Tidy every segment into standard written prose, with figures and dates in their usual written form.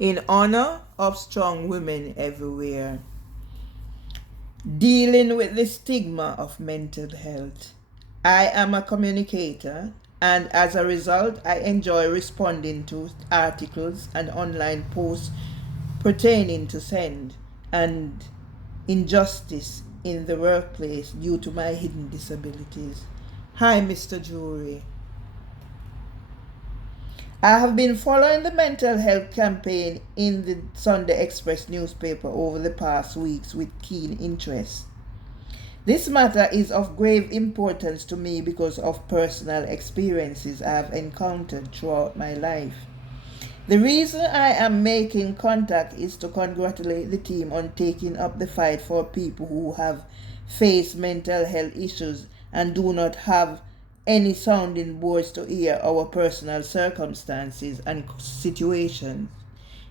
in honor of strong women everywhere, dealing with the stigma of mental health. I am a communicator, and as a result, I enjoy responding to articles and online posts pertaining to SEND and injustice in the workplace due to my hidden disabilities. Hi, Mr. Jury. I have been following the mental health campaign in the Sunday Express newspaper over the past weeks with keen interest. This matter is of grave importance to me because of personal experiences I have encountered throughout my life. The reason I am making contact is to congratulate the team on taking up the fight for people who have faced mental health issues and do not have any sounding boards to hear our personal circumstances and situations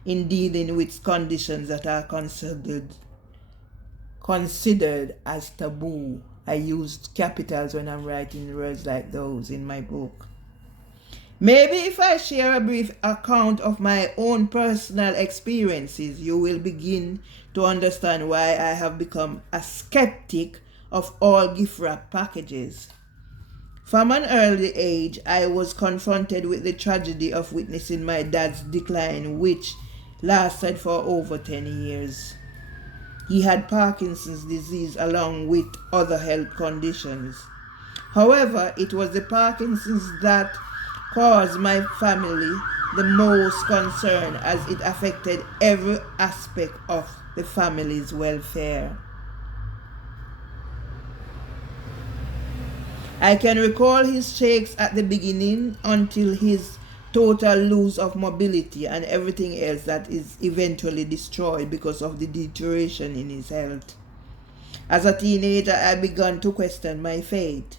in dealing with conditions that are considered as taboo. I used capitals when I'm writing words like those in my book. Maybe if I share a brief account of my own personal experiences, you will begin to understand why I have become a skeptic of all gift wrap packages. From an early age, I was confronted with the tragedy of witnessing my dad's decline, which lasted for over 10 years. He had Parkinson's disease along with other health conditions. However, it was the Parkinson's that caused my family the most concern as it affected every aspect of the family's welfare. I can recall his shakes at the beginning until his total loss of mobility and everything else that is eventually destroyed because of the deterioration in his health. As a teenager, I began to question my faith,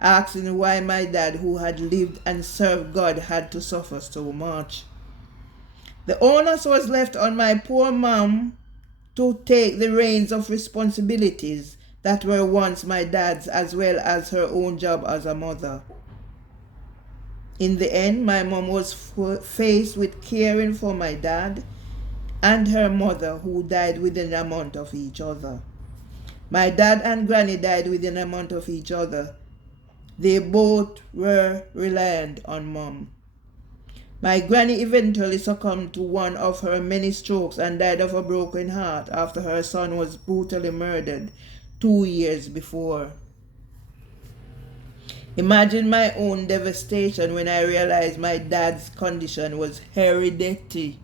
asking why my dad, who had lived and served God, had to suffer so much. The onus was left on my poor mom to take the reins of responsibilities that were once my dad's, as well as her own job as a mother. In the end, my mom was faced with caring for my dad and her mother, who died within a month of each other. My dad and granny died within a month of each other. They both were reliant on mom. My granny eventually succumbed to one of her many strokes and died of a broken heart after her son was brutally murdered 2 years before. Imagine my own devastation when I realized my dad's condition was hereditary.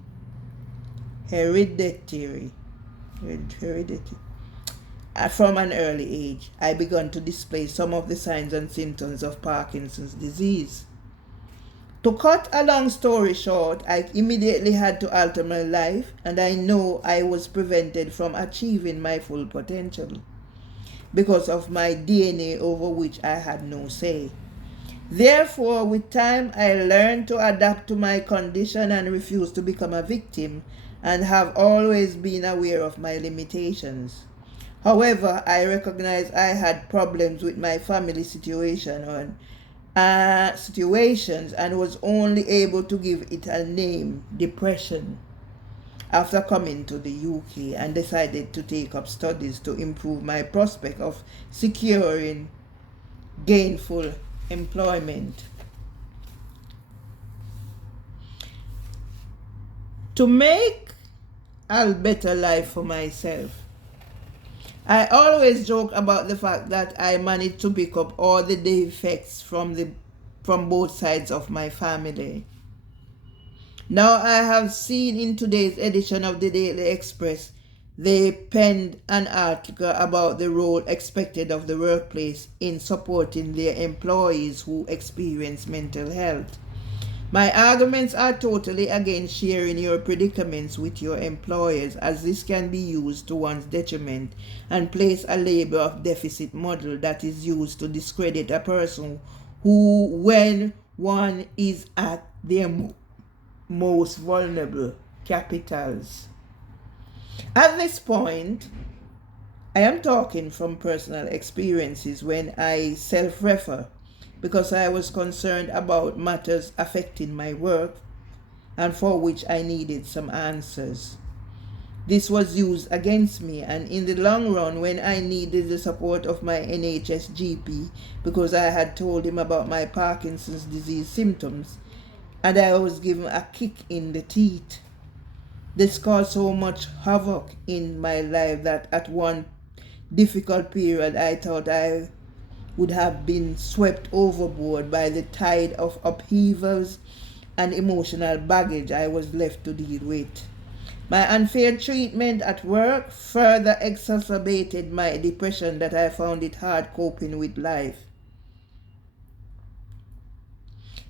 From an early age, I began to display some of the signs and symptoms of Parkinson's disease. To cut a long story short, I immediately had to alter my life, and I know I was prevented from achieving my full potential because of my DNA over which I had no say. Therefore, with time, I learned to adapt to my condition and refuse to become a victim, and have always been aware of my limitations. However, I recognized I had problems with my family situations and was only able to give it a name, depression, after coming to the UK and decided to take up studies to improve my prospect of securing gainful employment. To make a better life for myself, I always joke about the fact that I managed to pick up all the defects from both sides of my family. Now I have seen in today's edition of the Daily Express, they penned an article about the role expected of the workplace in supporting their employees who experience mental health. My arguments are totally against sharing your predicaments with your employers, as this can be used to one's detriment and place a label of deficit model that is used to discredit a person who, when one is at their most vulnerable, capitals. At this point, I am talking from personal experiences when I self-refer because I was concerned about matters affecting my work and for which I needed some answers. This was used against me, and in the long run, when I needed the support of my NHS GP because I had told him about my Parkinson's disease symptoms, and I was given a kick in the teeth. This caused so much havoc in my life that at one difficult period I thought I would have been swept overboard by the tide of upheavals and emotional baggage I was left to deal with. My unfair treatment at work further exacerbated my depression that I found it hard coping with life.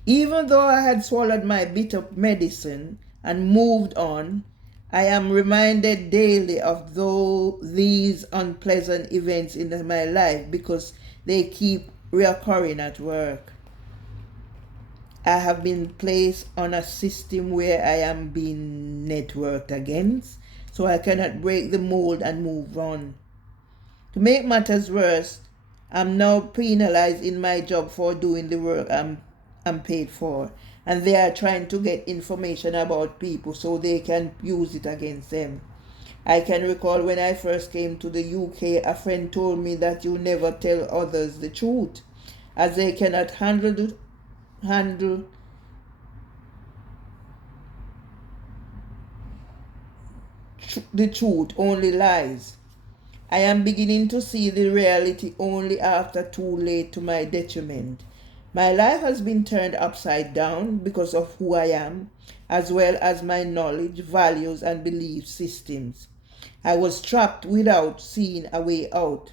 Even though I had swallowed my bitter medicine and moved on, I am reminded daily of these unpleasant events in my life because they keep reoccurring at work. I have been placed on a system where I am being networked against, so I cannot break the mold and move on. To make matters worse, I'm now penalized in my job for doing the work I'm paid for, and they are trying to get information about people so they can use it against them. I can recall when I first came to the UK, a friend told me that you never tell others the truth, as they cannot handle the truth, only lies. I am beginning to see the reality only after too late to my detriment. My life has been turned upside down because of who I am, as well as my knowledge, values, and belief systems. I was trapped without seeing a way out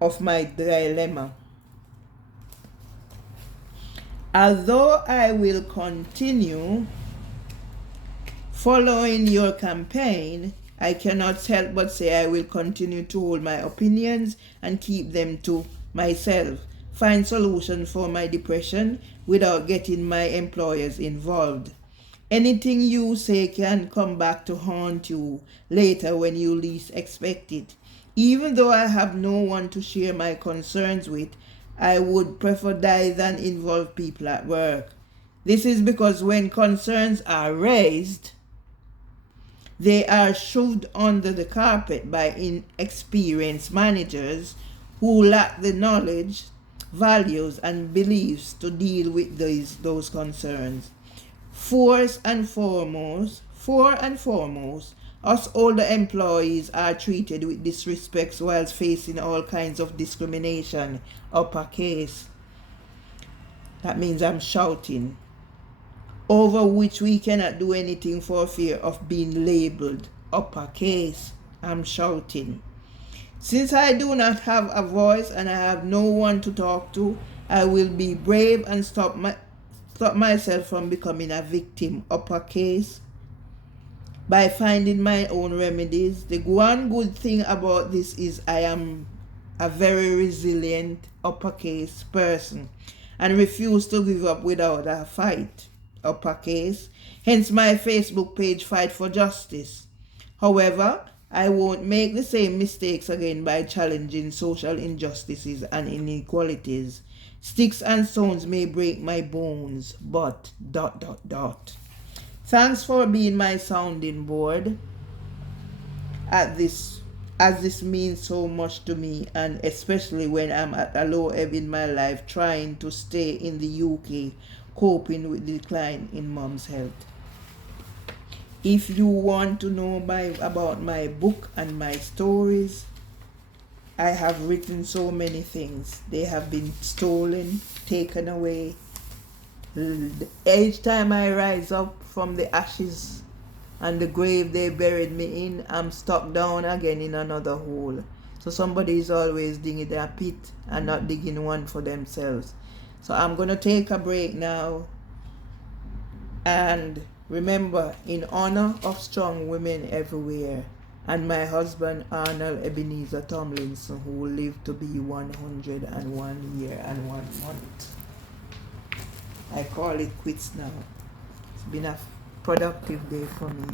of my dilemma. Although I will continue following your campaign, I cannot help but say I will continue to hold my opinions and keep them to myself. Find solutions for my depression without getting my employers involved. Anything you say can come back to haunt you later when you least expect it. Even though I have no one to share my concerns with, I would prefer die than involve people at work. This is because when concerns are raised, they are shoved under the carpet by inexperienced managers who lack the knowledge, values, and beliefs to deal with those concerns. For and foremost, us older employees are treated with disrespect whilst facing all kinds of discrimination, uppercase. That means I'm shouting. Over which we cannot do anything for fear of being labeled, uppercase. I'm shouting. Since I do not have a voice and I have no one to talk to, I will be brave and stop myself from becoming a victim, uppercase, by finding my own remedies. The one good thing about this is I am a very resilient, uppercase person and refuse to give up without a fight, uppercase. Hence my Facebook page, Fight for Justice. However, I won't make the same mistakes again by challenging social injustices and inequalities. Sticks and stones may break my bones, but ... Thanks for being my sounding board as this means so much to me, and especially when I'm at a low ebb in my life trying to stay in the UK, coping with the decline in mom's health. If you want to know about my book and my stories, I have written so many things. They have been stolen, taken away. Each time I rise up from the ashes and the grave they buried me in, I'm stuck down again in another hole. So somebody is always digging their pit and not digging one for themselves. So I'm going to take a break now. And remember, in honor of strong women everywhere, and my husband Arnold Ebenezer Tomlinson, who will live to be 101 year and 1 month. I call it quits now. It's been a productive day for me.